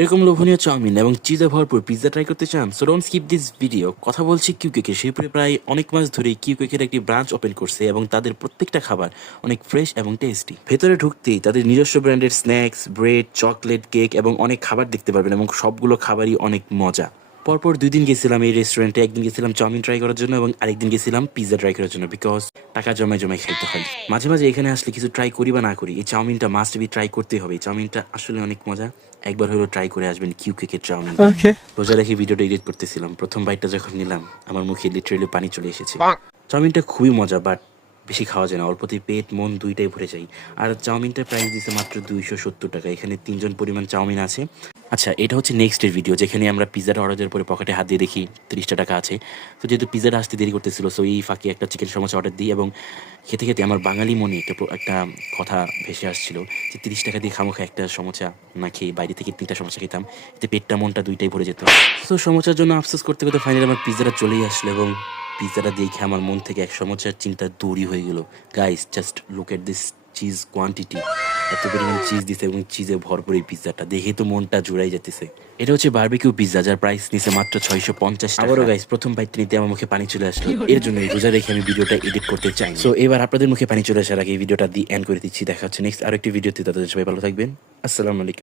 এরকম লোভনীয় চাউমিন এবং চিজে ভরপুর পিৎজা ট্রাই করতে চান? So don't skip this video. কথা বলছি কিউকেকে। শিবপুরে প্রায় অনেক মাস ধরে কিউকেকের একটি ব্রাঞ্চ ওপেন করছে এবং তাদের প্রত্যেকটা খাবার অনেক ফ্রেশ এবং টেস্টি। ভেতরে ঢুকতেই তাদের নিজস্ব ব্র্যান্ডের স্ন্যাক্স, ব্রেড, চকলেট, কেক এবং অনেক খাবার দেখতে পারবেন এবং সবগুলো খাবারই অনেক মজা। পরপর 2 দিন গেছিলাম এই রেস্টুরেন্টে। একদিন গেছিলাম চাউমিন ট্রাই করার জন্য এবং আরেকদিন গেছিলাম পিৎজা ট্রাই করার জন্য, বিকজ টাকা জমায় জমায় খাইতে হয়। মাঝে মাঝে এখানে আসলে কিছু ট্রাই করি বা না করি, এই চাউমিনটা মাস্ট বি ট্রাই করতেই হবে। এই চাউমিনটা আসলে অনেক মজা। একবার হলেও ট্রাই করে আসবেন কিউ কেকের চাউমিন। রোজা রেখে ভিডিওটা এডিট করতেছিলাম, প্রথম বাইটটা যখন নিলাম আমার মুখে লিটারেলি পানি চলে এসেছে। চাউমিনটা খুবই মজা, বাট বেশি খাওয়া যায় না, অল্পতেই পেট মন দুইটাই ভরে যায়। আর চাউমিনটার প্রাইস দিচ্ছে মাত্র 270 টাকা। এখানে 3 জন পরিমাণ চাউমিন আছে। আচ্ছা, এটা হচ্ছে নেক্সটের ভিডিও, যেখানে আমরা পিজাটা অর্ডার দেওয়ার পরে পকেটে হাত দিয়ে দেখি 30টা টাকা আছে। তো যেহেতু পিজাটা আসতে দেরি করতেছিল, সো এই ফাঁকে একটা চিকেন সমোসা অর্ডার দিই এবং খেতে খেতে আমার বাঙালি মনে একটা কথা ভেসে আসছিল যে 30 টাকা দিয়ে খামোখা একটা সমোসা না খেয়ে বাইরে থেকে 3টা সমোসা খেতাম, এতে পেটটা মনটা দুইটাই ভরে যেত। তো সমোসার জন্য আফসোস করতে করতে ফাইনালি আমার পিজাটা চলেই আসলো এবং পিজাটা দেখে আমার মন থেকে এক সমোসার চিন্তা দূরই হয়ে গেল। Guys, just look at this cheese quantity. এত পরিমাণ চিজ দিছে এবং চিজে ভরপুর এই পিৎজাটা দেখে তো মনটা জুড়াই যেতেছে। এটা হচ্ছে বারবিকিউ পিৎজা, যার প্রাইস নিচে মাত্র 650 টাকা। আবারও গাইস, প্রথম বাইটটা নিতে আমার মুখে পানি চলে আসলো। এর জন্য রোজা রেখে আমি ভিডিওটা এডিট করতে চাই। সো এবার আপনাদের মুখে পানি চলে আসার আগে এই ভিডিওটা দিয়ে এন্ড করে দিচ্ছি। দেখা হচ্ছে নেক্সট আরেকটি ভিডিওতে। তাদের সবাই ভালো থাকবেন। আসসালামু আলাইকুম।